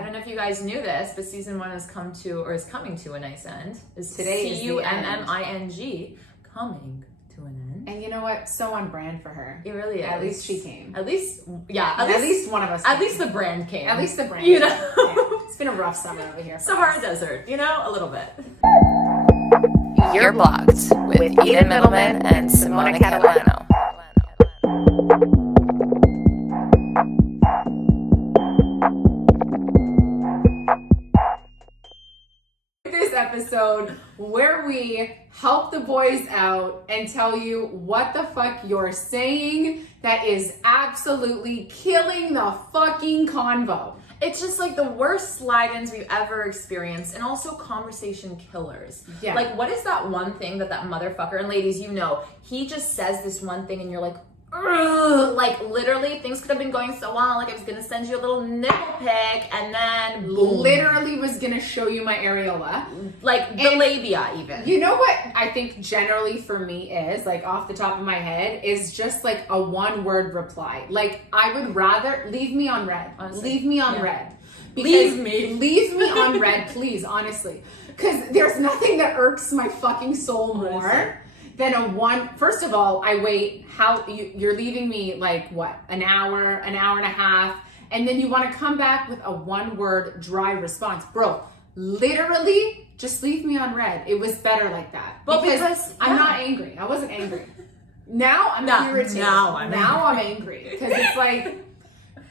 I don't know if you guys knew this, but season 1 is coming to a nice end. Today CUMMING, coming to an end. And you know what? So on brand for her. It really is. At least she came. At least one of us. At least the brand came. At least the brand. You know, yeah. It's been a rough summer over here. Sahara Desert. You know, a little bit. You're Blocked with Eden Middleman and Simona Catalano. This episode where we help the boys out and tell you what the fuck you're saying that is absolutely killing the fucking convo. It's just like the worst slide-ins we've ever experienced, and also conversation killers. Yeah. Like, what is that one thing that motherfucker, and ladies, you know, he just says this one thing and you're like, ugh, like literally things could have been going so well, like I was gonna send you a little nipple pic and then boom. Literally was gonna show you my areola. Like the labia even. You know what I think generally for me is, like off the top of my head, is just like a one-word reply. Like I would rather leave me on red. Honestly, leave me on red. Leave me. Leave me on red, please, honestly. Because there's nothing that irks my fucking soul more than first of all, I wait, you're leaving me like what, an hour and a half, and then you want to come back with a one-word dry response. Bro, literally just leave me on red. It was better like that. But because I'm not angry. I wasn't angry. Now I'm irritated. Now I'm angry. Because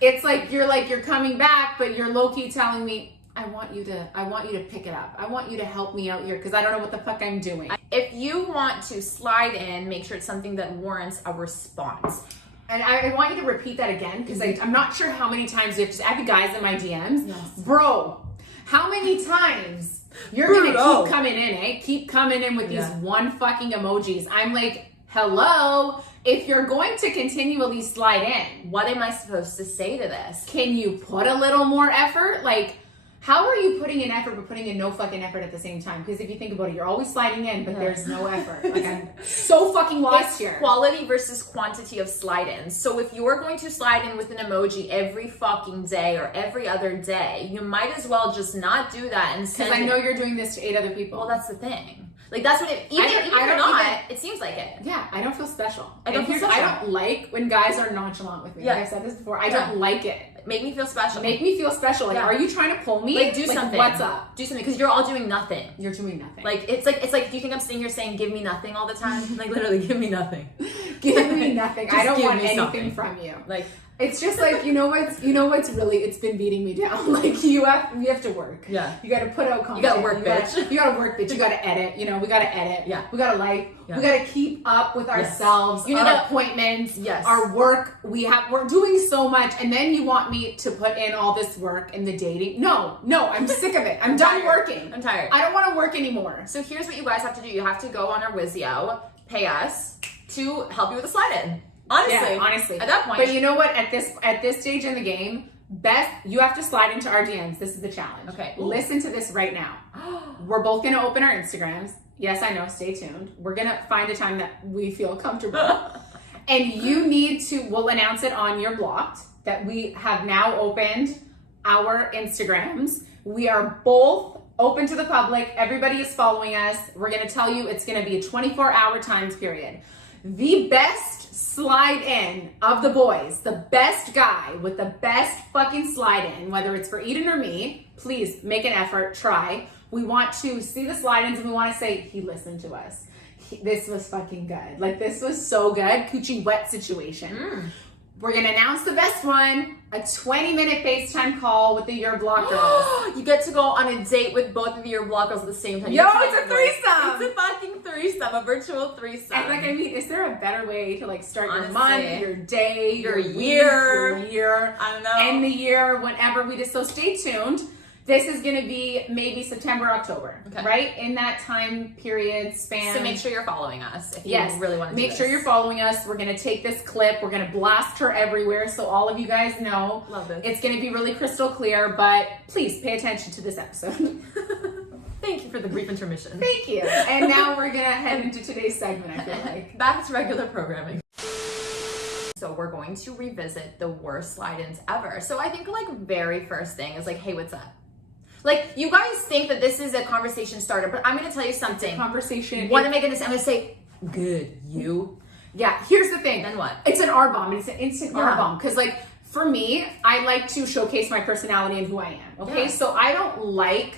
it's like you're coming back, but you're low-key telling me, I want you to pick it up. I want you to help me out here because I don't know what the fuck I'm doing. If you want to slide in, make sure it's something that warrants a response. And I want you to repeat that again because I'm not sure how many times we have to have you guys in my DMs. Yes. Bro, how many times you're going to keep coming in, eh? Keep coming in with these one fucking emojis. I'm like, hello? If you're going to continually slide in, what am I supposed to say to this? Can you put a little more effort? Like, how are you putting in effort but putting in no fucking effort at the same time? Because if you think about it, you're always sliding in, but there's no effort. Like, I'm so fucking lost here. Quality versus quantity of slide-ins. So if you're going to slide in with an emoji every fucking day or every other day, you might as well just not do that and send because I know you're doing this to 8 other people. Well, that's the thing. Like, that's what even if you're not, it seems like it. Yeah, I don't feel special. I don't like when guys are nonchalant with me. Yeah. Like I said this before. I don't like it. Make me feel special. Make me feel special. Like, are you trying to pull me? Like, do something. What's up? Do something, because you're all doing nothing. You're doing nothing. Like, it's like, do you think I'm sitting here saying, give me nothing all the time? Like, literally, give me nothing. Give me nothing. I don't want anything from you. Like, it's just like, you know what's really, it's been beating me down. Like, you have to work. Yeah. You got to put out content. You got to work, bitch. You got to work, bitch. You got to edit. You know, we got to edit. Yeah. We got to like. Yeah. We got to keep up with ourselves. You our appointments. Yes. Our work. We're doing so much, and then you want me to put in all this work in the dating? No, I'm sick of it. I'm done working. I'm tired. I don't want to work anymore. So here's what you guys have to do. You have to go on our Wizio, pay us to help you with a slide-in. Honestly. At that point. But you know what? At this stage in the game, you have to slide into our DMs. This is the challenge. Okay. Listen to this right now. We're both going to open our Instagrams. Yes, I know. Stay tuned. We're going to find a time that we feel comfortable. And you need to, we'll announce it on You're Blocked, that we have now opened our Instagrams. We are both open to the public. Everybody is following us. We're going to tell you it's going to be a 24-hour time period. The best slide in of the boys, the best guy with the best fucking slide in, whether it's for Eden or me, please make an effort, try. We want to see the slide ins and we want to say, he listened to us. This was fucking good. Like, this was so good. Coochie wet situation. We're going to announce the best one, a 20-minute FaceTime call with the You're Blocked girls. You get to go on a date with both of your Blocked girls at the same time. Yo, it's a threesome! It's a fucking threesome, a virtual threesome. And like, I mean, is there a better way to like start your month, your day, your year, I don't know. End the year, whenever we just, so stay tuned. This is going to be maybe September, October, right? In that time period span. So make sure you're following us if you really want to Make sure you're following us. We're going to take this clip. We're going to blast her everywhere so all of you guys know. Love this. It's going to be really crystal clear, but please pay attention to this episode. Thank you for the brief intermission. Thank you. And now we're going to head into today's segment, I feel like. Back to regular programming. So we're going to revisit the worst slide-ins ever. So I think like very first thing is like, hey, what's up? Like, you guys think that this is a conversation starter, but I'm gonna tell you something. Conversation. What am I gonna say? I'm gonna say, good, you. Yeah, here's the thing. Then what? It's an R-bomb. It's an instant R-bomb. Because like, for me, I like to showcase my personality and who I am. Okay, so I don't like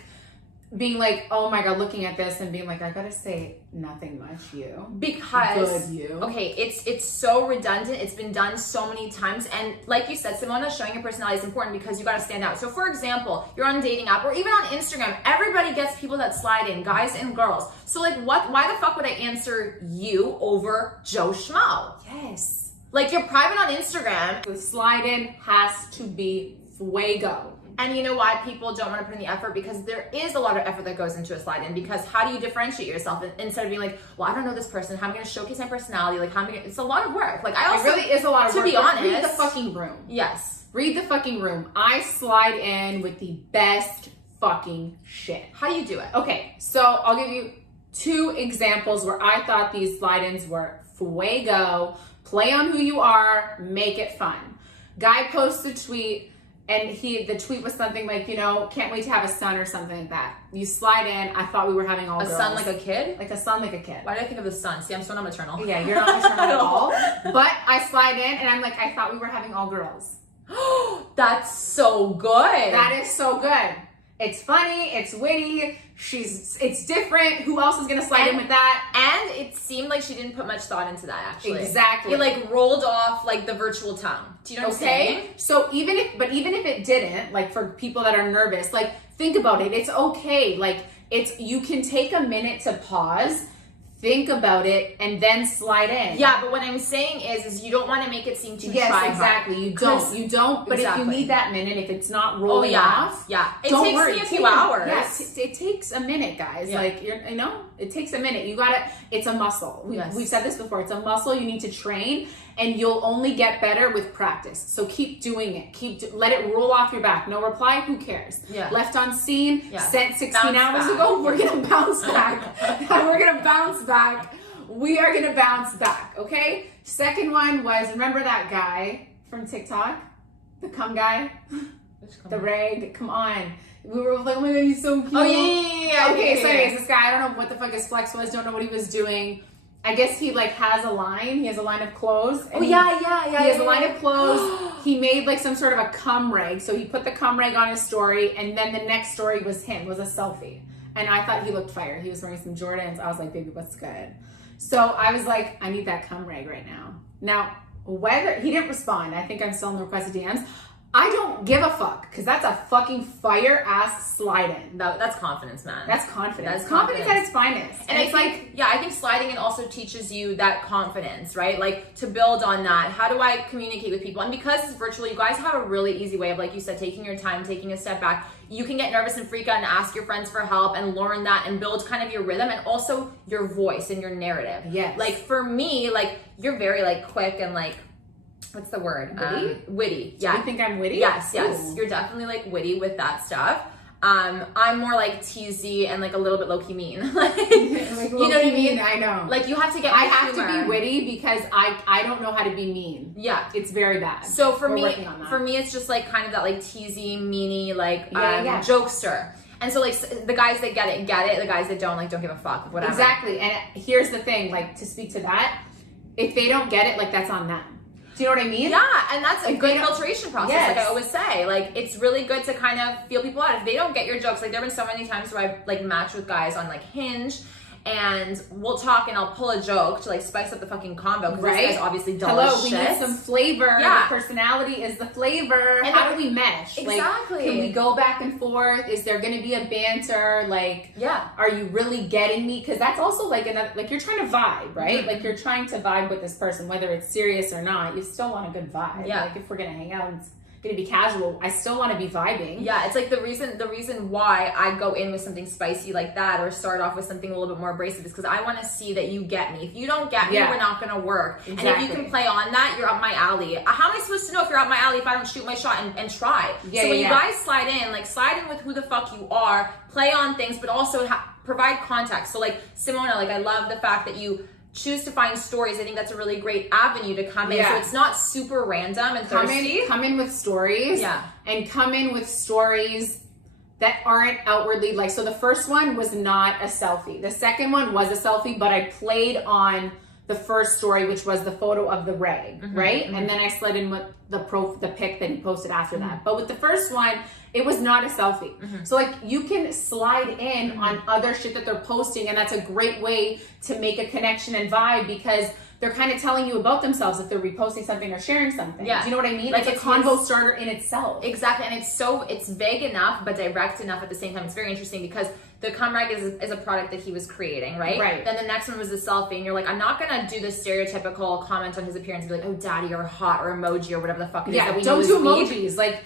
being like, oh my God, looking at this and being like, I gotta say nothing much, you. Because, good, you. Okay, it's so redundant. It's been done so many times. And like you said, Simona, showing your personality is important because you gotta stand out. So for example, you're on a dating app or even on Instagram, everybody gets people that slide in, guys and girls. So like, why the fuck would I answer you over Joe Schmo? Yes. Like, you're private on Instagram. The slide in has to be fuego. And you know why people don't want to put in the effort? Because there is a lot of effort that goes into a slide in. Because how do you differentiate yourself instead of being like, well, I don't know this person. How am I going to showcase my personality? Like, how am I gonna... It's a lot of work. Like, I also, it really is a lot of work. To be honest, read the fucking room. Yes, read the fucking room. I slide in with the best fucking shit. How do you do it? Okay, so I'll give you 2 examples where I thought these slide-ins were fuego. Play on who you are, make it fun. Guy posts a tweet. And the tweet was something like, you know, can't wait to have a son or something like that. You slide in, I thought we were having all girls. A son like a kid? Like a son like a kid. Why did I think of the son? See, I'm so not maternal. Yeah, you're not maternal at all. But I slide in and I'm like, I thought we were having all girls. That's so good. That is so good. It's funny, it's witty, it's different. Who else is gonna slide in with that? And it seemed like she didn't put much thought into that, actually. Exactly. It like rolled off like the virtual tongue. Do you know what I'm saying? So even if it didn't, like for people that are nervous, like think about it. It's okay. Like you can take a minute to pause, think about it, and then slide in. Yeah, but what I'm saying is you don't want to make it seem too try exactly. hard. You don't. But if you need that minute, if it's not rolling off, it don't takes worry. me a few hours. Yes, it takes a minute, guys. Yeah. Like it takes a minute. You gotta. It's a muscle. We've said this before. It's a muscle you need to train, and you'll only get better with practice. So keep doing it. Let it roll off your back. No reply. Who cares? Yeah. Left on scene. Yeah. Sent 16 Bounce hours back. ago. We're gonna bounce back. We're gonna bounce back. We are gonna bounce back, okay? Second one was, remember that guy from TikTok? The cum guy? The rag? Come on. We were like, oh my God, he's so cute. Oh, yeah. Okay, so anyways, this guy, I don't know what the fuck his flex was, don't know what he was doing. I guess he like has a line. He has a line of clothes. Oh, yeah. He has a line of clothes. He made like some sort of a cum rag. So he put the cum rag on his story, and then the next story was him, was a selfie. And I thought he looked fire. He was wearing some Jordans. I was like, baby, what's good? So I was like, I need that cum rag right now. Now, whether he didn't respond, I think I'm still in the requested DMs. I don't give a fuck, because that's a fucking fire ass slide in. That's confidence, man. That's confidence. That's confidence at its finest. And it's like, I think sliding in also teaches you that confidence, right? Like to build on that. How do I communicate with people? And because it's virtual, you guys have a really easy way of, like you said, taking your time, taking a step back. You can get nervous and freak out and ask your friends for help and learn that and build kind of your rhythm and also your voice and your narrative. Yes. Like for me, like you're very like quick and like, what's the word? Witty? Witty. Yeah. You think I'm witty? Yes. Ooh. You're definitely like witty with that stuff. I'm more like teasy and like a little bit low-key mean. Like, you know what I mean? I know. Like you have to get. I have to be witty because I don't know how to be mean. Yeah, it's very bad. So for me, it's just like kind of that like teasy, meany, like jokester. And so like the guys that get it. The guys that don't, like, don't give a fuck. Whatever. Exactly. And here's the thing, like to speak to that, if they don't get it, like that's on them. Do you know what I mean? Yeah, and that's a good filtration process. Yes. Like I always say, like it's really good to kind of feel people out. If they don't get your jokes, like there have been so many times where I've like matched with guys on like Hinge, and we'll talk and I'll pull a joke to like spice up the fucking combo because these guys obviously dull as shit. We need some flavor. Yeah. The personality is the flavor. And how do we mesh? Exactly. Like, can we go back and forth? Is there going to be a banter? Like, are you really getting me? Because that's also like another, like you're trying to vibe, right? Mm-hmm. Like you're trying to vibe with this person, whether it's serious or not. You still want a good vibe. Yeah. Like if we're going to hang out, it's going to be casual. I still want to be vibing. Yeah, it's like the reason why I go in with something spicy like that or start off with something a little bit more abrasive is because I want to see that you get me. If you don't get me, we're not going to work. Exactly. And if you can play on that, you're up my alley. How am I supposed to know if you're up my alley if I don't shoot my shot and try? So when you guys slide in with who the fuck you are, play on things, but also provide context. So like Simona, like I love the fact that you choose to find stories, I think that's a really great avenue to come in. So it's not super random and thirsty. Come in with stories. Yeah. And come in with stories that aren't outwardly like, so the first one was not a selfie. The second one was a selfie, but I played on the first story, which was the photo of the rag, right? And then I slid in with the pic that he posted after that. But with the first one, it was not a selfie. So like you can slide in on other shit that they're posting, and that's a great way to make a connection and vibe, because they're kind of telling you about themselves if they're reposting something or sharing something. Yeah. Do you know what I mean? Like it's a convo starter in itself. Exactly, and it's vague enough but direct enough at the same time. It's very interesting because the cum rag is a product that he was creating, right? Right. Then the next one was the selfie, and you're like, I'm not gonna do the stereotypical comment on his appearance and be like, oh, daddy, or hot, or emoji, or whatever the fuck it is that we don't know do is emojis. Like,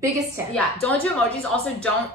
biggest tip. Yeah, don't do emojis. Also, don't.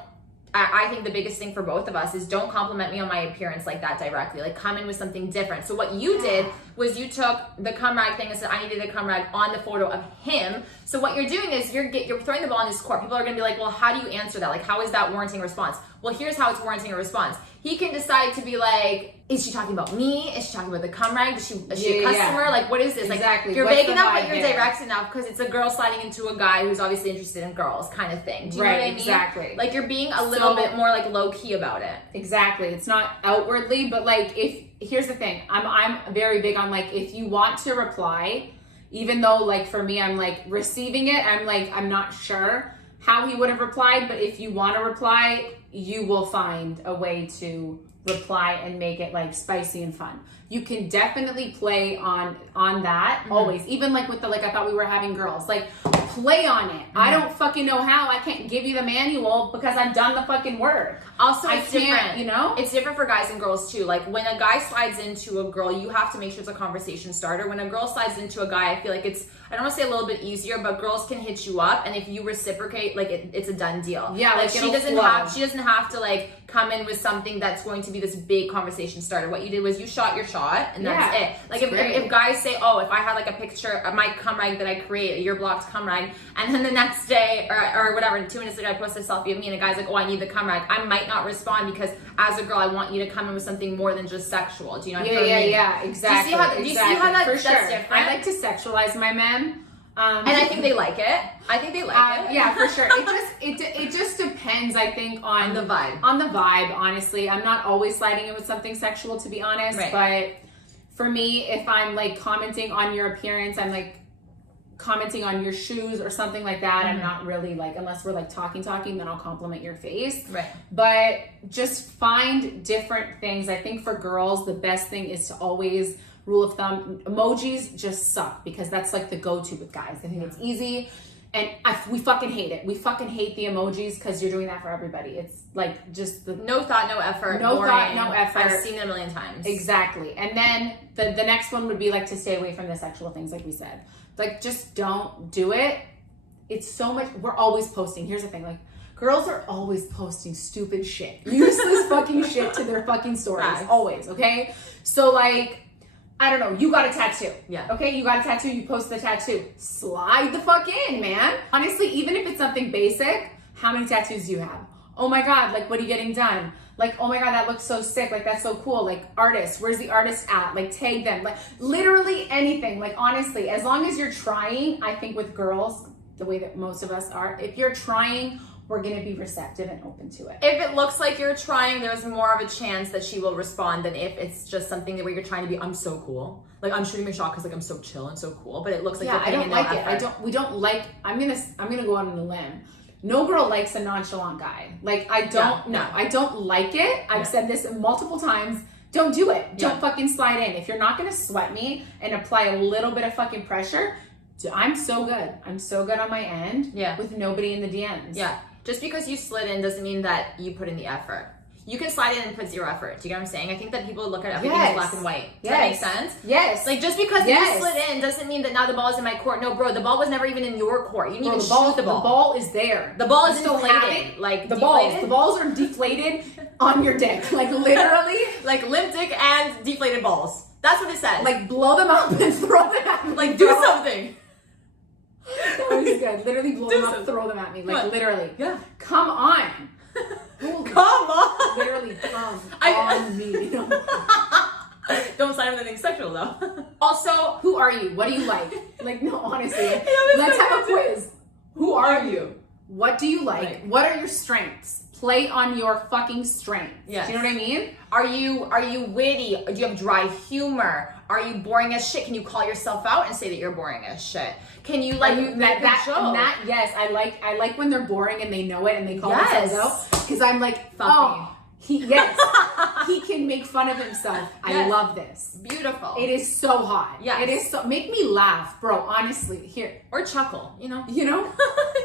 I think the biggest thing for both of us is don't compliment me on my appearance like that directly. Like, come in with something different. So what you did was you took the cum rag thing and said, I needed a cum rag on the photo of him. So what you're doing is you're throwing the ball in his court. People are gonna be like, well, how do you answer that? Like, how is that warranting a response? Well, here's how it's warranting a response. He can decide to be like, is she talking about me? Is she talking about the cum rag? Is she a customer? Like, what is this? Exactly. Like, you're What's vague the enough, vibe but you're there? direct enough because it's a girl sliding into a guy who's obviously interested in girls kind of thing. Do you know what I mean? Exactly. Like, you're being a little bit more like low key about it. Exactly. It's not outwardly, but like, here's the thing. I'm very big on like, if you want to reply, even though like for me, I'm like receiving it, I'm not sure how he would have replied, but if you want to reply, you will find a way to reply and make it like spicy and fun. You can definitely play on that always. Even like with the, like, I thought we were having girls, like play on it. I don't fucking know how. I can't give you the manual because I've done the fucking work. Also, I it's can't, different. you know? It's different for guys and girls too. Like when a guy slides into a girl, you have to make sure it's a conversation starter. When a girl slides into a guy, I feel like it's, I don't want to say a little bit easier, but girls can hit you up, and if you reciprocate, like it's a done deal. Yeah, like she doesn't flow. have to like come in with something that's going to be this big conversation starter. What you did was you shot your shot, and that's it. Like if guys say, oh, if I had like a picture of my cum rag that I create, your blocked cum rag, and then the next day or whatever, 2 minutes later I post a selfie of me and a guy's like, oh, I need the cum rag, I might not respond because as a girl I want you to come in with something more than just sexual. Do you know what I mean? Yeah, exactly. Do you see how that's different? I like to sexualize my men. And I think they like it. Yeah, for sure. It just depends, I think, on the vibe. On the vibe, honestly. I'm not always sliding in with something sexual, to be honest. Right. But for me, if I'm like commenting on your appearance, I'm like commenting on your shoes or something like that. I'm not really like, unless we're like talking, then I'll compliment your face. Right. But just find different things. I think for girls, the best thing is to always, rule of thumb, emojis just suck because that's like the go-to with guys. I think it's easy, and we fucking hate it. We fucking hate the emojis because you're doing that for everybody. It's like just the no thought, no effort. No boring. thought, no effort. I've seen it a million times. Exactly. And then the next one would be like to stay away from the sexual things, like we said. Like just don't do it. It's so much. We're always posting. Here's the thing, like, girls are always posting stupid shit, useless fucking shit to their fucking stories. Facts. Always, okay? So like, I don't know, you got a tattoo. Yeah. Okay, you got a tattoo, you post the tattoo. Slide the fuck in, man. Honestly, even if it's something basic, how many tattoos do you have? Oh my God, like, what are you getting done? Like, oh my God, that looks so sick. Like, that's so cool. Like, artist, where's the artist at? Like, tag them. Like, literally anything. Like, honestly, as long as you're trying, I think with girls, the way that most of us are, if you're trying, we're going to be receptive and open to it. If it looks like you're trying, there's more of a chance that she will respond than if it's just something where you're trying to be, I'm so cool. Like, I'm shooting my shot because like I'm so chill and so cool, but it looks like you're I putting don't in like no it. effort. We don't like, I'm gonna go out on a limb. No girl likes a nonchalant guy. Like, I don't like it. I've said this multiple times. Don't do it. Don't fucking slide in. If you're not gonna sweat me and apply a little bit of fucking pressure, I'm so good. I'm so good on my end with nobody in the DMs. Yeah. Just because you slid in doesn't mean that you put in the effort. You can slide in and put zero effort. Do you get what I'm saying? I think that people look at everything as black and white. Does that make sense? Yes. Like, just because you slid in doesn't mean that now the ball is in my court. No, bro, the ball was never even in your court. You didn't even shoot the ball. The ball is there. The ball is still inflated. Like, the deflated? The balls are deflated on your dick. Like, literally. Like, limp dick and deflated balls. That's what it says. Like, blow them up and throw them at me. Like, do something. That was good. Literally blow them up, throw them at me. Like, literally. Yeah. Come on. Come on. Literally come on me. Don't sign anything sexual. though. Also, who are you? What do you like? Like, no, honestly. Let's have a quiz. Who are you? What do you like? What are your strengths? Play on your fucking strengths. Yes. Do you know what I mean? Are you witty? Do you have dry humor? Are you boring as shit? Can you call yourself out and say that you're boring as shit? Can you like Yes, I like when they're boring and they know it and they call Yes. themselves out, because I'm like, Fuck me. he can make fun of himself. I Yes. love this. Beautiful. It is so hot. Yes. It is so, make me laugh, bro. Honestly, here. Or chuckle, you know?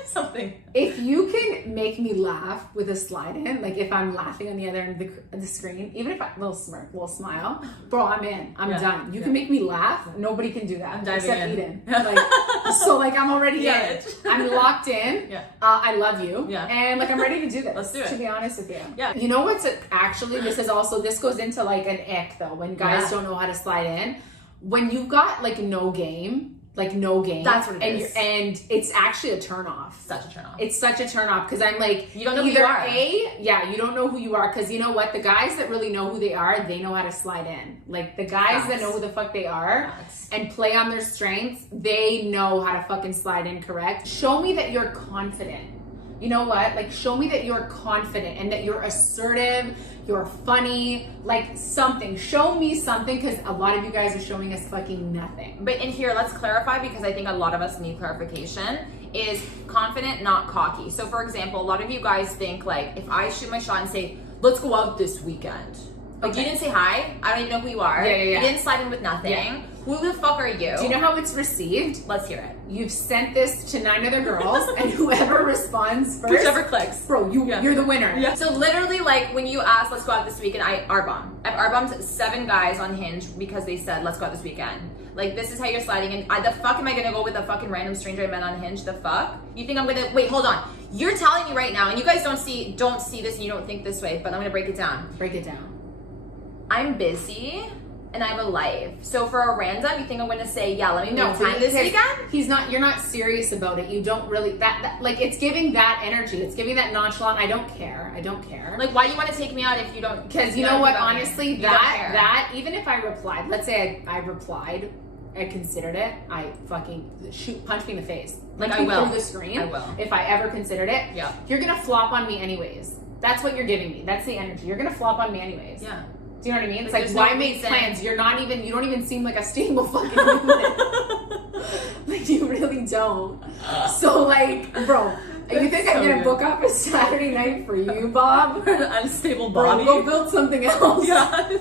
Something. If you can make me laugh with a slide in, like if I'm laughing on the other end of the screen, even if I little smirk, little smile, bro, I'm in. I'm done. You can make me laugh. Nobody can do that. I'm diving except in. Eden. Like, so like I'm already in. I'm locked in. Yeah. I love you. Yeah. And like I'm ready to do this. Let's do it. To be honest with you. Yeah. You know what's actually, this goes into like an ick though, when guys don't know how to slide in. When you've got like no game. That's what it is. And it's actually a turn off. Such a turn off. It's such a turn off because I'm like, you don't know who you are. You don't know who you are, because you know what? The guys that really know who they are, they know how to slide in. Like the guys that know who the fuck they are and play on their strengths, they know how to fucking slide in correct. Show me that you're confident. You know what? Like, show me that you're confident and that you're assertive, you're funny, like something. Show me something, because a lot of you guys are showing us fucking nothing. But in here, let's clarify, because I think a lot of us need clarification, is confident, not cocky. So for example, a lot of you guys think like, if I shoot my shot and say, let's go out this weekend. Like you didn't say hi, I don't even know who you are. You didn't slide in with nothing. Yeah. Who the fuck are you? Do you know how it's received? Let's hear it. You've sent this to 9 other girls, and whoever responds first, whichever clicks, bro, you're the winner. Yeah. So literally, like when you asked, let's go out this weekend, I've R-bombed 7 guys on Hinge because they said, let's go out this weekend. Like, this is how you're sliding in. The fuck am I gonna go with a fucking random stranger I met on Hinge? The fuck? You think I'm gonna, wait, hold on. You're telling me right now, and you guys don't see this and you don't think this way, but I'm gonna break it down. Break it down. I'm busy and I have a life. So for a random, you think I'm gonna say, yeah, let me make time this weekend? You're not serious about it. You don't really, like, it's giving that energy. It's giving that nonchalant, I don't care. Like, why do you want to take me out if you don't? Because you know what, honestly, that, even if I replied, let's say I replied, I considered it, I fucking punch me in the face. Like, I will. Through the screen. I will. If I ever considered it. Yeah. You're gonna flop on me anyways. That's what you're giving me. That's the energy. You're gonna flop on me anyways. Yeah. Do you know what I mean? It's like, why make plans? You don't even seem like a stable fucking human. Like, you really don't. So, like, bro, you think I'm gonna book up a Saturday night for you, Bob? Unstable body. Bro, go build something else. Yeah.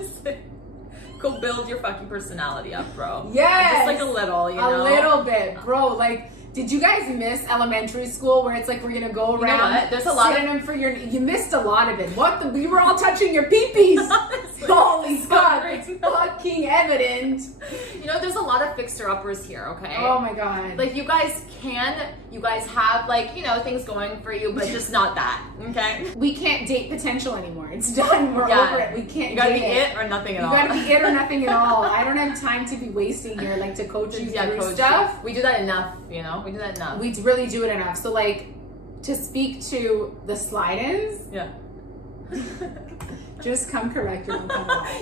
Go build your fucking personality up, bro. Yes. Just like a little, you know? A little bit, bro. Like, did you guys miss elementary school where it's like we're gonna go around? You know what? There's a lot of for your. You missed a lot of it. We were all touching your peepees. Holy fuck! It's fucking evident. You know, there's a lot of fixer-uppers here. Okay. Oh my god. Like you guys have like, you know, things going for you, but just not that. Okay. We can't date potential anymore. It's done. We're over it. We can't. You gotta be it or nothing at all. You gotta be it or nothing at all. I don't have time to be wasting here, like, to coach you through stuff. We do that enough, you know. We do that enough. We really do it enough. So, like, to speak to the slide-ins. Yeah. Just come correct your own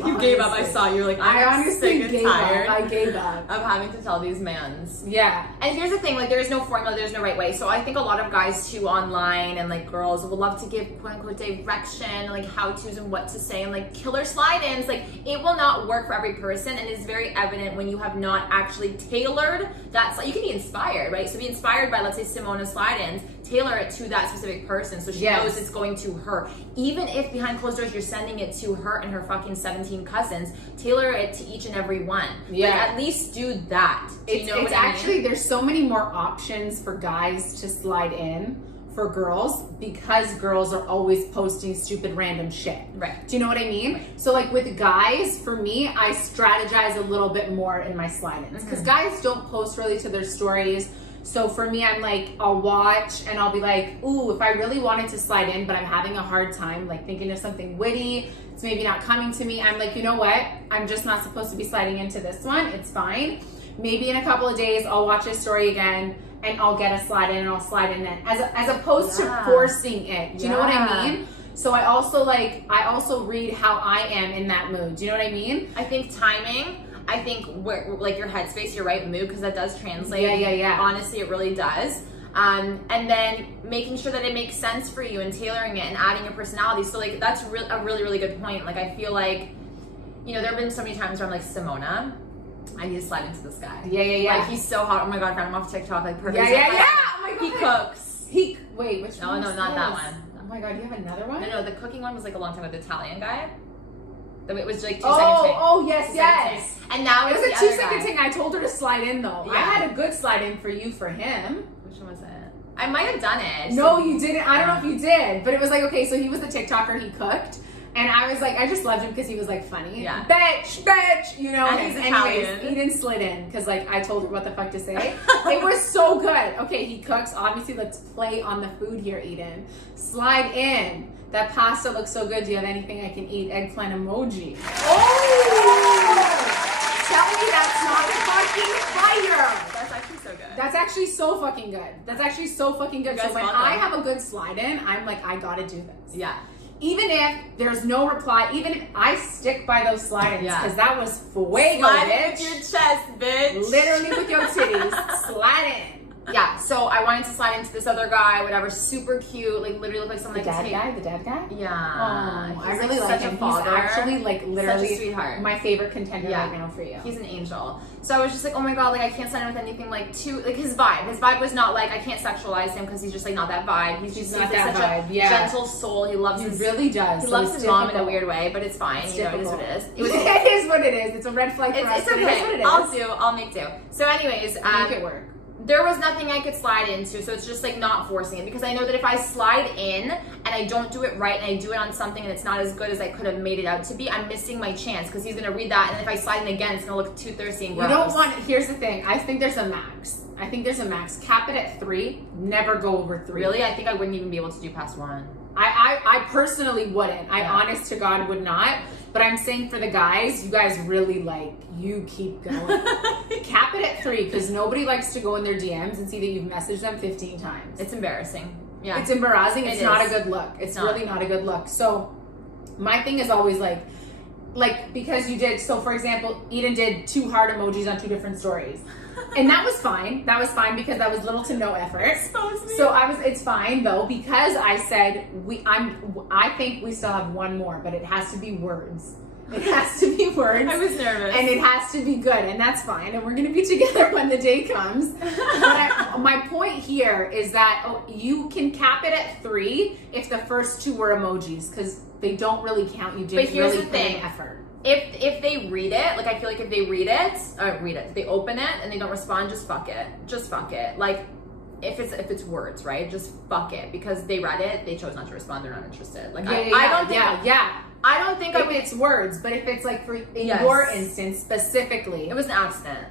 You gave up. I saw you. Were like, I honestly gave tired. up. I gave up of having to tell these mans. Yeah. And here's the thing, like, there is no formula, there's no right way. So I think a lot of guys too online and like girls will love to give quote unquote direction, like how to's and what to say, and like killer slide-ins. Like, it will not work for every person, and it's very evident when you have not actually tailored that. You can be inspired, right? So be inspired by, let's say, Simona's slide-ins. Tailor it to that specific person so she knows it's going to her. Even if behind closed doors you're sending it to her and her fucking 17 cousins, tailor it to each and every one. Yeah. Like, at least do that. It's actually, there's so many more options for guys to slide in for girls, because girls are always posting stupid random shit. Right. Do you know what I mean? Right. So, like, with guys, for me, I strategize a little bit more in my slide-ins, because guys don't post really to their stories. So for me, I'm like, I'll watch and I'll be like, ooh, if I really wanted to slide in, but I'm having a hard time, like, thinking of something witty, it's maybe not coming to me. I'm like, you know what? I'm just not supposed to be sliding into this one. It's fine. Maybe in a couple of days, I'll watch this story again and I'll get a slide in and I'll slide in then, as opposed to forcing it. Do you know what I mean? So I also read how I am in that mood. Do you know what I mean? I think timing. I think like your headspace, you're right, mood, because that does translate. Yeah. Honestly, it really does. And then making sure that it makes sense for you and tailoring it and adding your personality. So like that's a really, really good point. Like I feel like, you know, there have been so many times where I'm like, Simona, I need to slide into this guy. Yeah. Like he's so hot. Oh my God, I found him off TikTok. Like perfect. Yeah. Oh my God. He cooks. Wait, which one? No, not that one. Oh my God, you have another one? No, the cooking one was like a long time with the Italian guy. It was like 2 seconds. Oh, yes. And now It was it's a the 2 second guy. thing. I told her to slide in though. Yeah. I had a good slide in for you for him. Which one was it? I might have done it. No, you didn't. I don't know if you did, but it was like, okay, so he was the TikToker, he cooked. And I was like, I just loved him because he was like funny. Yeah. Bitch, you know. And he's Italian. Anyways, Eden slid in because like I told her what the fuck to say. It was so good. Okay, he cooks. Obviously, let's play on the food here, Eden. Slide in. That pasta looks so good. Do you have anything I can eat? Eggplant emoji. Oh! Tell me that's not fucking fire. That's actually so good. That's actually so fucking good. That's actually so fucking good. You guys So when want I them. have a good slide in, I'm like, I gotta do this. Yeah. Even if there's no reply, even if I stick by those slide-ins, Yeah. because that was fuego, Slide bitch. with your chest, bitch. Literally with your titties. Slide in. Yeah, so I wanted to slide into this other guy, whatever, super cute, like literally looked like someone The like dad guy? Yeah. Oh, I He's, really like such him. a father. He's actually like literally such a sweetheart. my favorite contender Yeah. right now for you. He's an angel. So I was just like, oh my God, like I can't sign in with anything like too, like his vibe. His vibe was not like, I can't sexualize him because he's just like not that vibe. He's not like that such vibe, a yeah. gentle soul. He loves He his, really does. he So loves it's his mom in a difficult. weird way, but it's fine. It's you know, it is difficult. what it is. It is what it is. It's a red flag for us. It's but okay. It is what it is. I'll make do. So anyways, Make it work. there was nothing I could slide into, so it's just like not forcing it, because I know that if I slide in and I don't do it right and I do it on something and it's not as good as I could have made it out to be, I'm missing my chance, because he's gonna read that, and if I slide in again, it's gonna look too thirsty and gross. You don't want, here's the thing, I think there's a max. Cap it at 3, never go over 3. Really? I think I wouldn't even be able to do past 1. I personally wouldn't. I Yeah. honest to God would not. But I'm saying for the guys, you guys really like, you keep going. Cap it at 3, because nobody likes to go in their DMs and see that you've messaged them 15 times. It's embarrassing. Yeah. It's embarrassing. It's not is. a good look. It's not. really not a good look. So my thing is always like because you did, so for example, Eden did 2 heart emojis on 2 different stories. And that was fine. That was fine because that was little to no effort. So it's fine though, because I said I think we still have 1 more, but it has to be words. It has to be words. I was nervous. And it has to be good, and that's fine. And we're gonna be together when the day comes. But my point here is that you can cap it at 3 if the first 2 were emojis, because they don't really count. You didn't But here's really the put in thing. effort. If they read it, like I feel like if they read it, they open it and they don't respond, just fuck it. Just fuck it. Like if it's words, right? Just fuck it, because they read it, they chose not to respond, they're not interested. Like I don't think I don't think if it's words, but if it's like for in Yes. your instance specifically, it was an accident.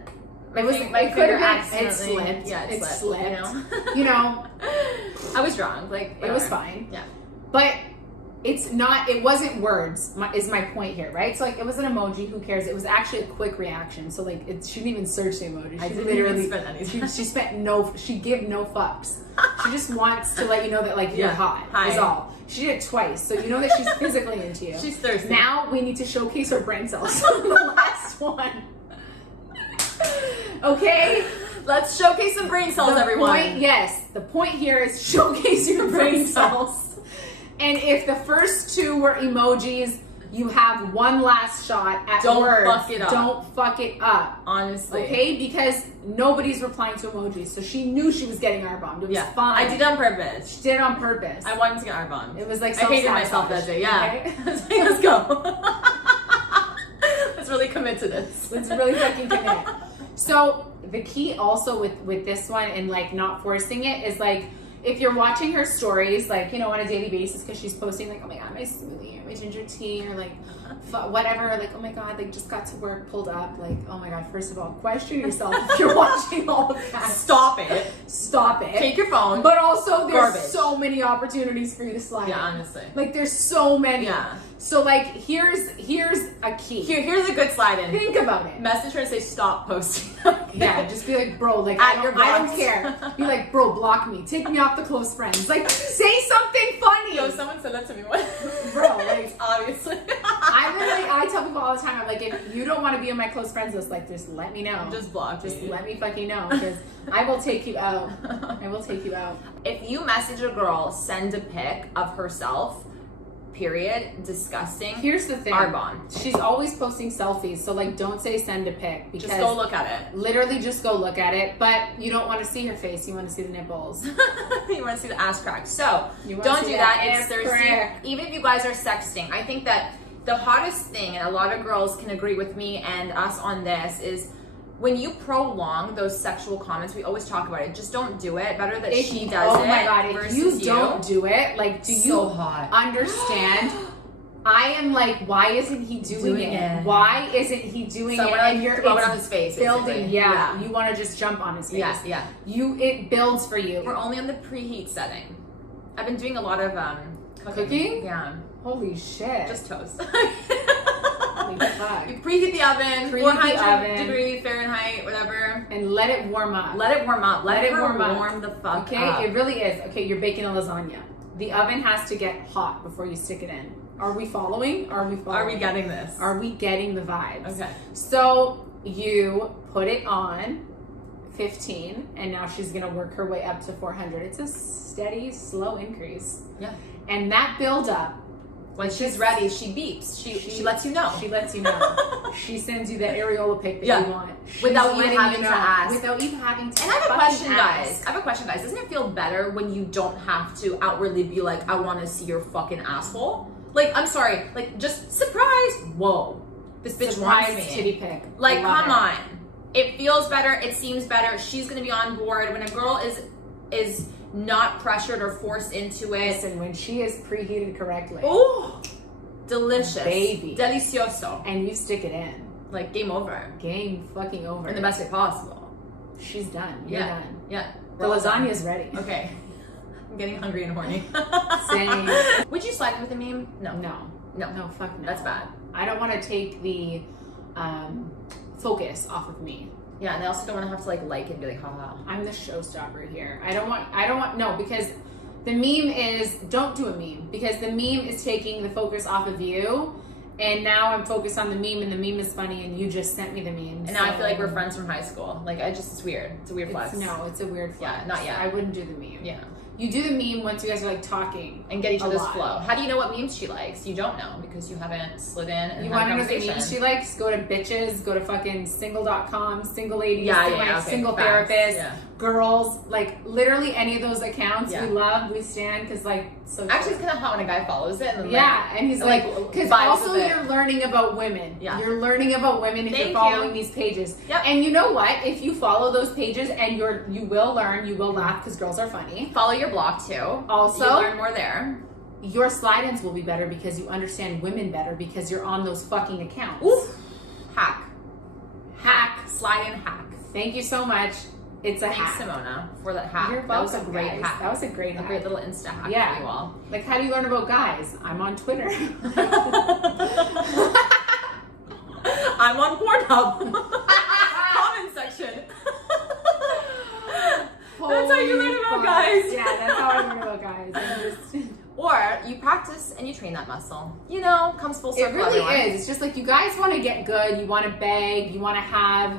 it was My it could finger have been it accidentally- slipped. Yeah, it slipped. slipped. You know? You know, I was wrong. Like it was whatever. fine. Yeah. But it wasn't words, is my point here, right? So like it was an emoji, who cares? It was actually a quick reaction. So like she didn't even search the emoji. I She didn't literally even spend anything. she gave no fucks. She just wants to let you know that like you're Yeah. hot. Hi. Is all. She did it twice, so you know that she's physically into you. She's thirsty. Now we need to showcase her brain cells. The last one. Okay? Let's showcase some brain cells, everyone. The point here is showcase your brain cells. And if the first 2 were emojis, you have 1 last shot at Don't words. fuck it up. Don't fuck it up. Honestly. Okay? Because nobody's replying to emojis. So she knew she was getting R-bombed. It was fine. I did it on purpose. She did it on purpose. I wanted to get R-bombed. It was like I hated myself that day. Yeah. Okay? I was like, let's go. Let's really commit to this. Let's really fucking commit. So the key also with this one and like not forcing it is like, if you're watching her stories, like, you know, on a daily basis, because she's posting like, oh my God, my smoothie or my ginger tea or like whatever, like, oh my God, like just got to work, pulled up, like, oh my God, first of all, question yourself if you're watching all of that. Stop it. Stop it. Take your phone. But also there's Garbage. so many opportunities for you to slide. Yeah, in. honestly. Like there's so many. Yeah. So like here's a key. Here's a good slide in. Think about it. Message her and say stop posting. Yeah, just be like, bro, like At I your don't blocks. care. Be like, bro, block me. Take me off the close friends. Like, say something funny. Yo, someone said that to me once. Bro, like obviously. I tell people all all the time. I'm like, if you don't want to be on my close friends list, like, just let me know. Just block Just me. let me fucking know, because I will take you out. I will take you out. If you message a girl, send a pic of herself, period, disgusting. Here's the thing. Arbonne. She's always posting selfies, so like, don't say send a pic, because Just go look at it. literally just go look at it. But you don't want to see her face. You want to see the nipples. You want to see the ass crack. So You wanna don't see do that that. It's ass thirsty. crack. Even if you guys are sexting, I think that the hottest thing, and a lot of girls can agree with me and us on this, is when you prolong those sexual comments. We always talk about it. Just don't do it. Better that she does it. Oh my god! If versus you don't do it, like, do So you hot. understand? I am like, why isn't he doing it? Why isn't he doing So it? when I And you're throw it it's on his face, building. basically. Yeah, you want to just jump on his face. Yeah. It builds for you. We're only on the preheat setting. I've been doing a lot of Cooking? Yeah, Holy shit! just toast. Holy fuck. You preheat the oven, Preheat 400 the oven. degree Fahrenheit, whatever. And let it warm up. Let it warm up. Let it warm up. warm the fuck Okay, up. it really is. Okay, you're baking a lasagna. The oven has to get hot before you stick it in. Are we following? Are we following? Are we getting this? Are we getting the vibes? Okay. So you put it on 15, and now she's gonna work her way up to 400. It's a steady, slow increase. Yeah. And that build up, When she's ready, she beeps. She lets you know. she lets you know. She sends you the areola pic that Yeah. you want. She's Without you letting having to ask. Without you having to. And I have a fucking question, ask. guys. I have a question, guys. Doesn't it feel better when you don't have to outwardly be like, I want to see your fucking asshole? Like, I'm sorry. Like, just surprise. Whoa. This bitch Surprise wants me. titty pic. Like, Love come it. on. It feels better. It seems better. She's gonna be on board. When a girl is not pressured or forced into it. Listen, when she is preheated correctly, Ooh, delicious, Baby. delicioso. and you stick it in, Like game over game fucking over. in the best way possible. She's done. You're Yeah, done. yeah. The We're all done. lasagna is ready. Okay, I'm getting hungry and horny. Same. Would you slide with a meme? No, No, no, fuck no. that's bad. I don't want to take the focus off of me. Yeah, and I also don't want to have to like and be like, haha. I'm the showstopper here. I don't want, no, because the meme is, don't do a meme, because the meme is taking the focus off of you, and now I'm focused on the meme, and the meme is funny, and you just sent me the meme. And now I feel like we're friends from high school. Like, it's weird. It's a weird flex. It's a weird flex. Yeah, not yet. I wouldn't do the meme. Yeah. You do the meme once you guys are like talking And get each a other's lot. flow. How do you know what memes she likes? You don't know because you haven't slid in and You had want a to know the conversation. memes she likes? Go to bitches, go to fucking single.com, single ladies, Yeah, single, okay, single facts, therapists, yeah. girls, like literally any of those accounts Yeah. we love, we stand, because like, so Actually, it's kind of hot when a guy follows it. And then, yeah, and he's like, because vibes also with it. you're learning about women. Yeah. You're learning about women if Thank you're following you. these pages. Yep. And you know what? If you follow those pages and you will learn, you will laugh because girls are funny. Follow your blog too. Also- you learn more there. Your slide-ins will be better because you understand women better because you're on those fucking accounts. Oof. Hack. Hack. Slide in hack. Thank you so much. It's a Thanks, hack. Simona, for that hack. You're That was a welcome, great guys. hack. That was a great A hack. great little Insta hack Yeah. for you all. Like, how do you learn about guys? I'm on Twitter. I'm on Pornhub. Comment section. That's how you learn Holy about fuck. guys. Yeah, that's how I learn about guys. I'm just... Or you practice and you train that muscle. You know, comes full It circle. really everyone. is. It's just like you guys want to get good. You want to beg. You want to have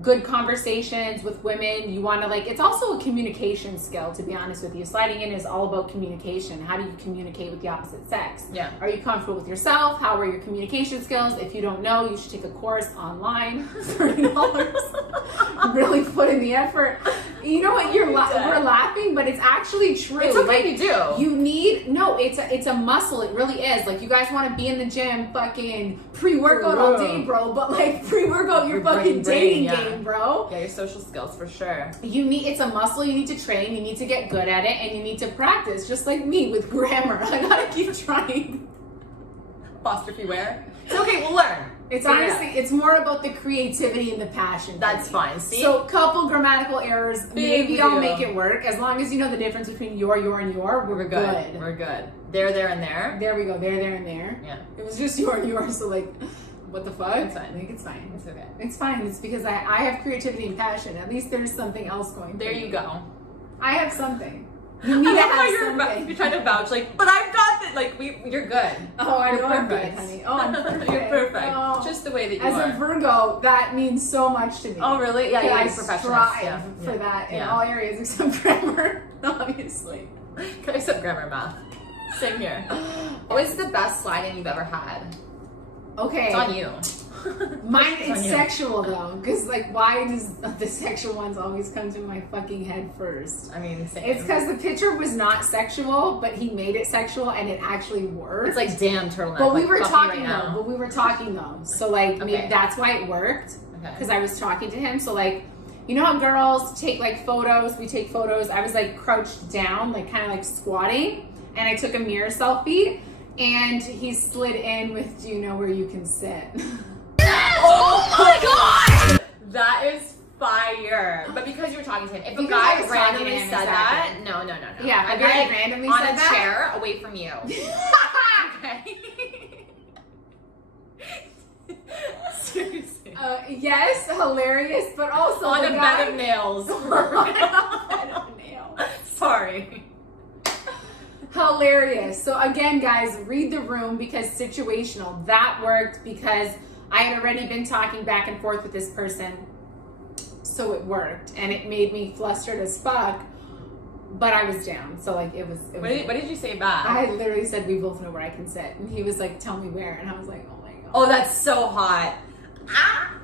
good conversations with women. You want to like, it's also a communication skill, to be honest with you. Sliding in is all about communication. How do you communicate with the opposite sex? Yeah. Are you comfortable with yourself? How are your communication skills? If you don't know, you should take a course online, $30. Really put in the effort. You know what? We're laughing, but it's actually true. It's okay Like, if you do. you need it's a muscle. It really is. Like, you guys want to be in the gym, fucking pre-workout all day, bro. But like pre-workout your fucking dating game, bro. Yeah, your social skills for sure. It's a muscle. You need to train. You need to get good at it, and you need to practice. Just like me with grammar, I gotta keep trying. Apostrophe where? It's okay, we'll learn. It's Figure it honestly, it's more about the creativity and the passion. for That's me. fine. See? So, couple grammatical errors, Big maybe I'll deal. make it work. As long as you know the difference between your, and your, we're good. We're good. There, and there. There we go. There, and there. Yeah. It was just your and yours, so like, what the fuck? It's fine. I think it's fine. It's okay. It's fine. It's because I have creativity and passion. At least there's something else going. There for you me. go. I have something. You need to I love how have something. you're trying to vouch, like, but I've got this. Like, you're good. Oh, I You're know I'm good, perfect. honey. Oh, I'm perfect. You're perfect. Oh. Just the way that you As are. a Virgo, that means so much to me. Oh, really? Yeah, I you're professional. strive for that in all areas except grammar, obviously. Except grammar, math. Same here. What is the best slide-in you've ever had? Okay. It's on you. Mine It's on is you. sexual though, because like, why does the sexual ones always come to my fucking head first? I mean, same. It's because the picture was not sexual, but he made it sexual, and it actually worked. It's like, damn, turtleneck. But we like, were fuck me talking right though. now. But we were talking though. So like, Okay. maybe that's why it worked. Okay. Because I was talking to him. So like, you know how girls take like photos? We take photos. I was like crouched down, like kind of like squatting, and I took a mirror selfie. And he slid in with, do you know where you can sit? Oh my god! That is fire. But because you were talking to him, if a Because I guy was talking to randomly him, said exactly. that, no. Yeah, I'd a be guy like, randomly on said a that? chair away from you. Okay. Seriously. Yes, hilarious, but also On the a guy bed of nails. on a bed of nails. Sorry. Hilarious. So again, guys, read the room because situational. That worked because I had already been talking back and forth with this person, so it worked, and it made me flustered as fuck. But I was down, so like it was. What did you say back? I literally said, "We both know where I can sit," and he was like, "Tell me where," and I was like, "Oh my god." Oh, that's so hot. Ah.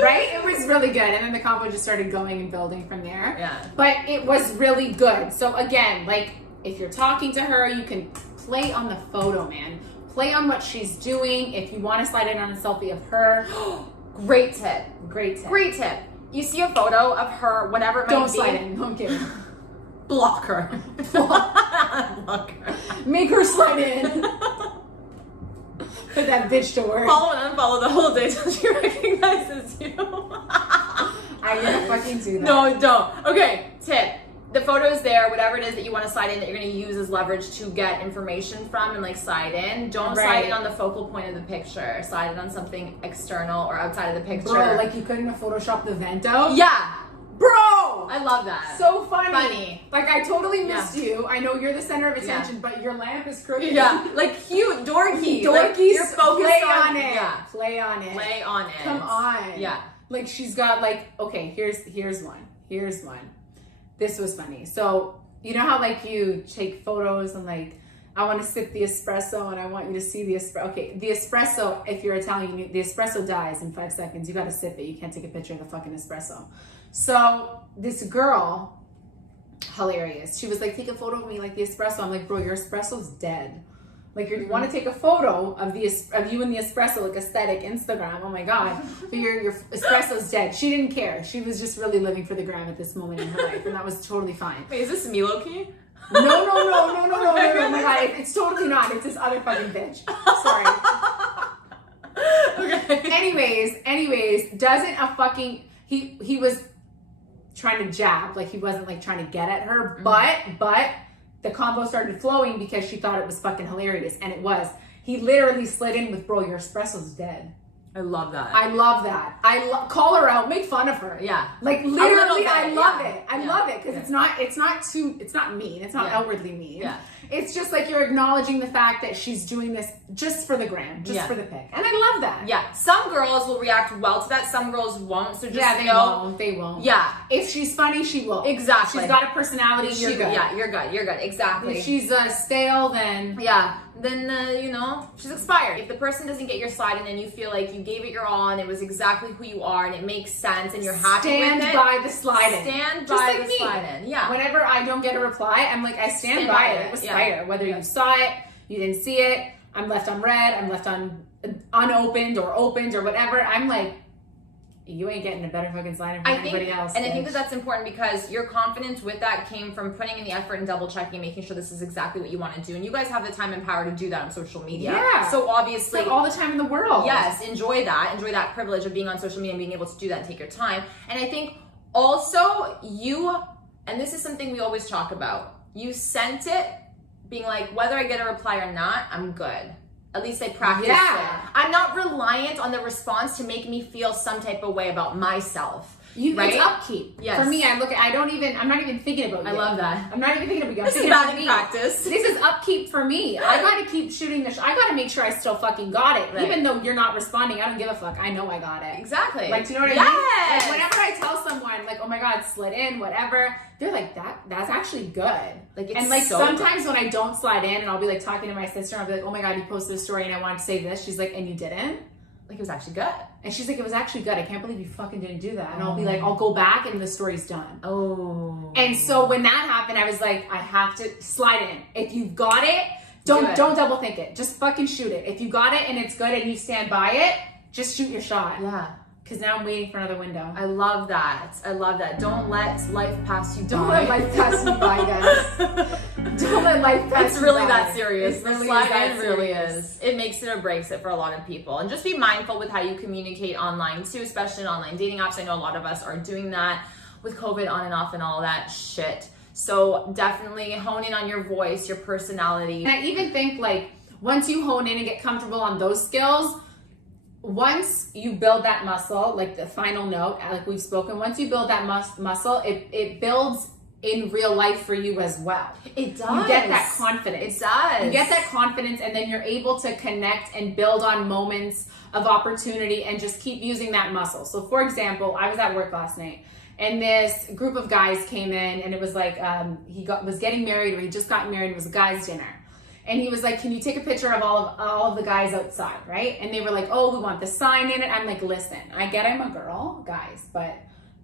Right? It was really good, and then the combo just started going and building from there. Yeah. But it was really good. So again, like if you're talking to her, you can play on the photo, man. Play on what she's doing. If you want to slide in on a selfie of her, Great tip. great tip. Great tip. You see a photo of her, whatever it might Don't be. slide in. I'm kidding. Block her. Block her. Make her slide in. Put that bitch to work. Follow and unfollow the whole day till she recognizes you. I'm gonna fucking do that. No, don't. Okay, tip. The photo's there, whatever it is that you want to slide in that you're going to use as leverage to get information from and like slide in. Don't slide Right. in on the focal point of the picture. Slide it on something external or outside of the picture. Bro, like you couldn't have photoshopped the vent out? Yeah. Bro! I love that. So funny. Funny. Like I totally missed you. I know you're the center of attention, but your lamp is crooked. Yeah. Like cute, dorky. Dorky. Like, you're focused play on it. Yeah. Play on it. Play on it. Come on. Yeah. Like she's got like, okay, here's one. Here's one. This was funny. So you know how like you take photos and like I want to sip the espresso and I want you to see the espresso. Okay, the espresso, if you're Italian, the espresso dies in 5 seconds. You got to sip it. You can't take a picture of the fucking espresso. So this girl, hilarious. She was like, take a photo of me like the espresso. I'm like, bro, your espresso's dead. Like you want to take a photo of you and the espresso, like aesthetic Instagram. Oh my god, but your espresso's dead. She didn't care. She was just really living for the gram at this moment in her life, and that was totally fine. Wait, is this Milo Key? No. Oh my god, it's totally not. It's this other fucking bitch. Sorry. Okay. Anyways, doesn't a fucking he was trying to jab, like he wasn't like trying to get at her, but the combo started flowing because she thought it was fucking hilarious, and it was. He literally slid in with, bro, your espresso's dead. I love that. I love that. Call her out, make fun of her. Yeah. Like literally, bit, I love yeah. it. I Yeah. love it because Yeah. it's not mean. It's not Yeah. outwardly mean. Yeah. It's just like you're acknowledging the fact that she's doing this just for the gram, just Yeah. for the pic, and I love that. Yeah. Some girls will react well to that. Some girls won't. So just Yeah, they know. won't. They won't. Yeah. If she's funny, she will. Exactly. She's got a personality. You're good. Yeah, you're good. You're good. Exactly. If she's stale, then Yeah, then she's expired. If the person doesn't get your slide in and you feel like you gave it your all and it was exactly who you are and it makes sense and you're happy stand with it, by the slide in. stand Just by like the me. slide in. Yeah. Whenever I don't get a reply, I'm like, I stand by by it. it. It was Yeah. fire. Whether Yeah. you saw it, you didn't see it, I'm left unread, I'm left unopened or opened or whatever. I'm like, you ain't getting a better fucking slide in from anybody else. And I think bitch. that that's important because your confidence with that came from putting in the effort and double checking and making sure this is exactly what you want to do. And you guys have the time and power to do that on social media. Yeah. So It's obviously, like all the time in the world. yes, enjoy that privilege of being on social media and being able to do that and take your time. And I think also and this is something we always talk about, you sent it being like, whether I get a reply or not, I'm good. At least I practiced Yeah. it. I'm not reliant on the response to make me feel some type of way about myself. right? It's upkeep. Yes. For me, I'm not even thinking about you. I love that. I'm not even thinking about you. I'm This is thinking bad about in me. practice. This is upkeep for me. I gotta keep shooting I gotta make sure I still fucking got it. Right. Even though you're not responding, I don't give a fuck. I know I got it. Exactly. Like, do you know what I mean? Like, whenever I tell someone, like, oh my God, slid in, whatever, they're like, that's actually good. Like, it's and like so sometimes good. when I don't slide in and I'll be like talking to my sister, I'll be like, oh my God, you posted a story and I wanted to say this. She's like, and you didn't? Like, it was actually good. And she's like, it was actually good. I can't believe you fucking didn't do that. And I'll be like, I'll go back and the story's done. Oh. And so when that happened, I was like, I have to slide in. If you've got it, don't double think it. Just fucking shoot it. If you got it and it's good and you stand by it, just shoot your shot. Yeah. Because now I'm waiting for another window. I love that. I love that. Don't let life pass you by. Don't let life pass you by, guys. Don't let life pass It's you really by. that serious. It The really slide is that in really serious. is. It makes it or breaks it for a lot of people. And just be mindful with how you communicate online too, especially in online dating apps. I know a lot of us are doing that with COVID on and off and all that shit. So definitely hone in on your voice, your personality. And I even think like once you hone in and get comfortable on those skills, once you build that muscle, like the final note, like we've spoken, once you build that muscle, it builds in real life for you as well. It does. You get that confidence. It does. You get that confidence, and then you're able to connect and build on moments of opportunity and just keep using that muscle. So for example, I was at work last night and this group of guys came in and it was like, was getting married or he just got married. It was a guy's dinner. And he was like, can you take a picture of all of the guys outside, right? And they were like, oh, we want the sign in it. I'm like, listen, I get I'm a girl, guys, but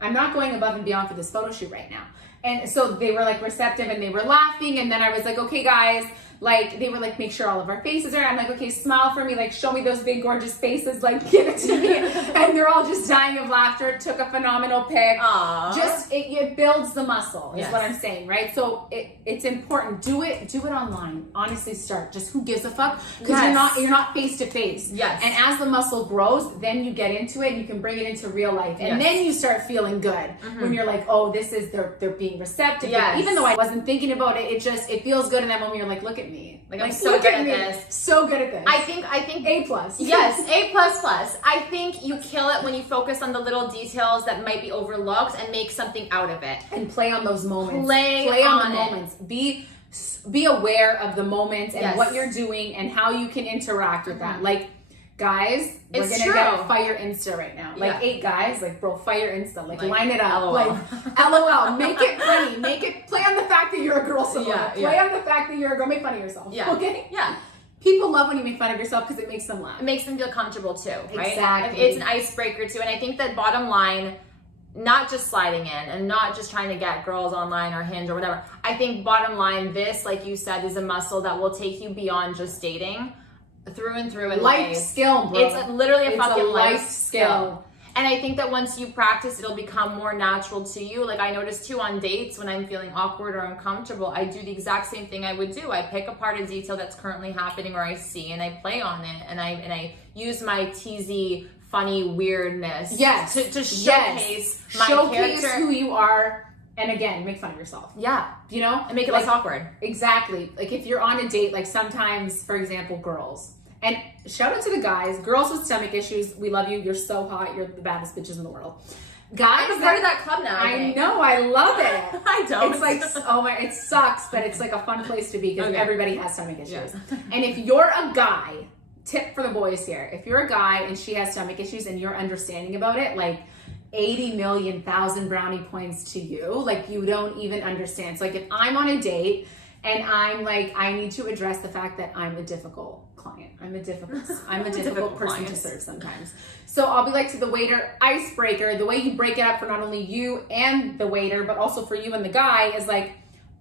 I'm not going above and beyond for this photo shoot right now. And so they were like receptive and they were laughing. And then I was like, okay, guys, like they were like, make sure all of our faces are. I'm like, okay, smile for me. Like, show me those big, gorgeous faces. Like, give it to me. And they're all just dying of laughter. Took a phenomenal pic. Aww. Just, it builds the muscle is Yes. what I'm saying, right? So it's important. Do it online. Honestly, start. Just who gives a fuck? Because Yes. you're not face to face. Yes. And as the muscle grows, then you get into it and you can bring it into real life. And Yes. then you start feeling good when you're like, oh, this is, they're being receptive. Yes. Even though I wasn't thinking about it, it feels good in that moment. You're like, look at me. Like, I'm so look good at at me. this. So good at this. I think A plus. Yes, A++. I think you kill it when you focus on the little details that might be overlooked and make something out of it. And play on those moments. Play on on the it. moments. Be aware of the moments and Yes. what you're doing and how you can interact with that. Like, guys, we're It's gonna get true. a fire Insta right now. Like Yeah. 8 guys, like bro, fire Insta. Like line it up. LOL. Like LOL. Make it funny. Make it play on the fact that you're a girl somewhere. Yeah, Play yeah. on the fact that you're a girl. Make fun of yourself. Yeah. Okay? Yeah. People love when you make fun of yourself because it makes them laugh. It makes them feel comfortable too, right? Exactly. It's an icebreaker too. And I think that bottom line, not just sliding in and not just trying to get girls online or Hinge or whatever. I think bottom line, this, like you said, is a muscle that will take you beyond just dating through and through. In Life skill, bro. It's literally a fucking life skill. And I think that once you practice, it'll become more natural to you. Like I notice too on dates when I'm feeling awkward or uncomfortable, I do the exact same thing I would do. I pick apart a detail that's currently happening or I see and I play on it and I use my teasy, funny weirdness Yes. to showcase my Showcase character. who you are. And again, make fun of yourself. Yeah. You know? And make it like, less awkward. Exactly. Like if you're on a date, like sometimes, for example, girls. And shout out to the guys, girls with stomach issues. We love you. You're so hot. You're the baddest bitches in the world. Guys, I'm a part of that club now. I think. know. I love it. I don't. It's like, oh my, it sucks, but it's like a fun place to be because Okay. everybody has stomach issues. Yeah. And if you're a guy, tip for the boys here, if you're a guy and she has stomach issues and you're understanding about it, like 80 million thousand brownie points to you. Like you don't even understand. So like if I'm on a date and I'm like, I need to address the fact that I'm a difficult client. I'm a difficult person client. to serve sometimes. So I'll be like to the waiter, icebreaker, the way you break it up for not only you and the waiter, but also for you and the guy is like,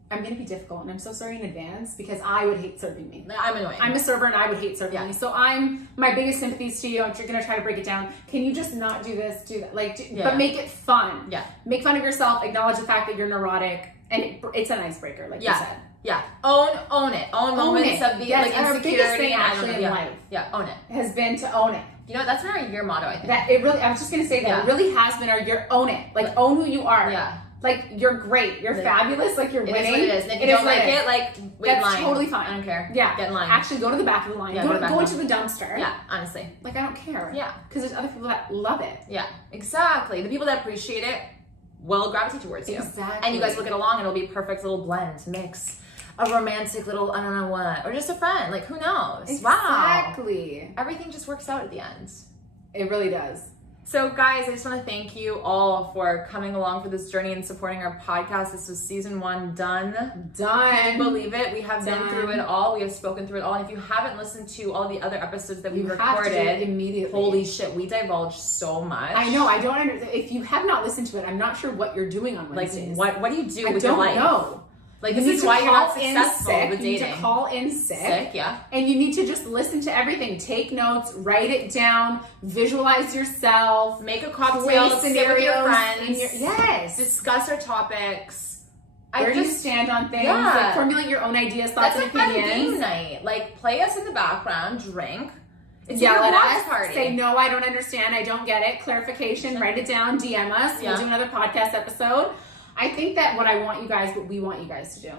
I'm gonna be difficult and I'm so sorry in advance because I would hate serving me. I'm annoying. I'm a server and I would hate serving Yeah. me. So my biggest sympathies to you and you're gonna try to break it down. Can you just not do this, do that? Like, Yeah. but make it fun. Yeah. Make fun of yourself, acknowledge the fact that you're neurotic and it's an icebreaker, like you said. Yeah. Own it. Own moments it. of the Yes, like and our insecurity biggest thing and actually in yeah. life. Yeah, own it. Has been to own it. You know, that's been our year motto, I think. That it really, I was just gonna say that Yeah. it really has been our year, own it. Like own who you are. Yeah. Like, you're great. You're fabulous. Like, you're winning. It is what it is. And if you don't like it, like, wait in that's line. totally fine. I don't care. Yeah. Get in line. Actually, go to the back of the line. Yeah, go into the dumpster. Yeah, honestly. Like, I don't care. Yeah. Because there's other people that love it. Yeah, exactly. The people that appreciate it will gravitate towards you. Exactly. And you guys will get along and it'll be a perfect little blend, mix. A romantic little, I don't know what. Or just a friend. Like, who knows? Exactly. Wow. Everything just works out at the end. It really does. So guys, I just want to thank you all for coming along for this journey and supporting our podcast. This was season 1 done. Can you believe it? We have been through it all. We have spoken through it all. And if you haven't listened to all the other episodes that we recorded, immediately. Holy shit, we divulged so much. I know. I don't understand. If you have not listened to it, I'm not sure what you're doing on Wednesdays. Like, what do you do with your life? I don't know. Like, this is why you're not successful with dating. You need to call in sick, yeah. And you need to just listen to everything. Take notes, write it down, visualize yourself. Make a cocktail, sit with your friends. Yes. Discuss our topics. Where do you stand on things? Yeah. Like, formulate your own ideas, thoughts, and opinions. That's a fun game night. Like, play us in the background, drink. It's yell at us, party. Say, no, I don't understand, I don't get it. Clarification, write it down, DM us. Yeah. We'll do another podcast episode. I think that what we want you guys to do,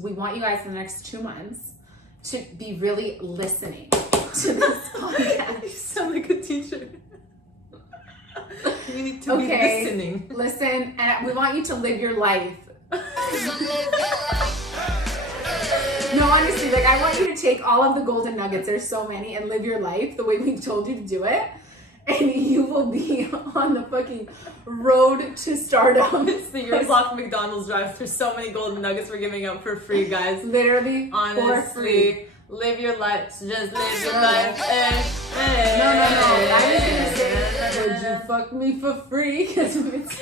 we want you guys in the next 2 months to be really listening to this podcast. You sound like a teacher. You need to be listening. Listen, and we want you to live your life. No, honestly, like, I want you to take all of the golden nuggets, there's so many, and live your life the way we've told you to do it. And you will be on the fucking road to stardom. It's the urblocked McDonald's drive. There's so many golden nuggets we're giving out for free, guys. Literally, honestly, for free. Live your life. Just live your life. No. I was gonna say, would you fuck me for free? Because it's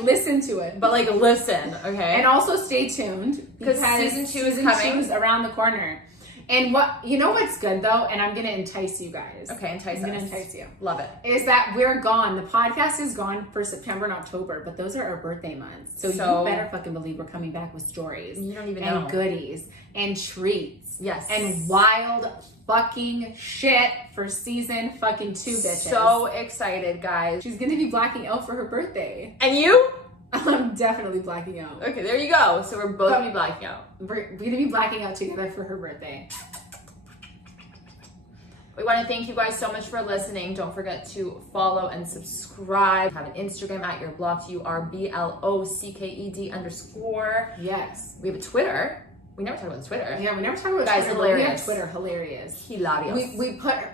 listen to it, but like, listen, okay. And also stay tuned because season 2 is coming. 2 is around the corner. And what's good though, and I'm gonna entice you guys. Okay, I'm gonna entice you. Love it. Is that we're gone. The podcast is gone for September and October, but those are our birthday months. So you better fucking believe we're coming back with stories. You don't even know. And goodies and treats. Yes. And wild fucking shit for season fucking 2, bitches. So excited, guys. She's gonna be blacking out for her birthday. And you? I'm definitely blacking out. Okay, there you go. So we're both gonna be blacking out. We're gonna be blacking out together for her birthday. We want to thank you guys so much for listening. Don't forget to follow and subscribe. We have an Instagram at urblocked, URBLOCKED_. Yes. We have a Twitter. We never talk about Twitter. Yeah, we never talk about guys, Twitter. hilarious. We have Twitter, hilarious. Hilarious.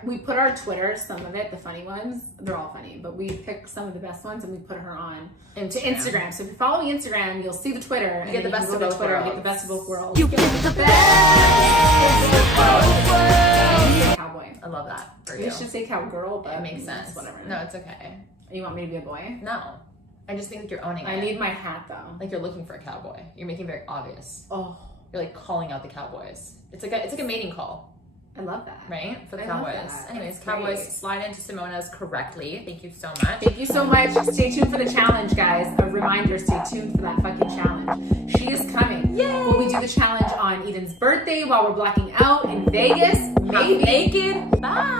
We put our Twitter, some of it, the funny ones, they're all funny, but we pick some of the best ones and we put her on to Instagram. So if you're following Instagram, you'll see the Twitter. You get the best of both worlds. You get the best of both worlds. You get the best of both worlds. Cowboy. I love that for You you. should say cowgirl, but It makes sense. Whatever. No, it's okay. You want me to be a boy? No. I just think that you're owning it. I need my hat though. Like, you're looking for a cowboy. You're making it very obvious. Oh. You're like calling out the cowboys. It's like a mating call. I love that. Right? For the I cowboys. love that. Anyways, That's cowboys, great. slide into Simona's correctly. Thank you so much. Thank you so much. Stay tuned for the challenge, guys. A reminder, stay tuned for that fucking challenge. She is coming. Yay! Will we do the challenge on Eden's birthday while we're blacking out in Vegas? Maybe. Naked. Bye.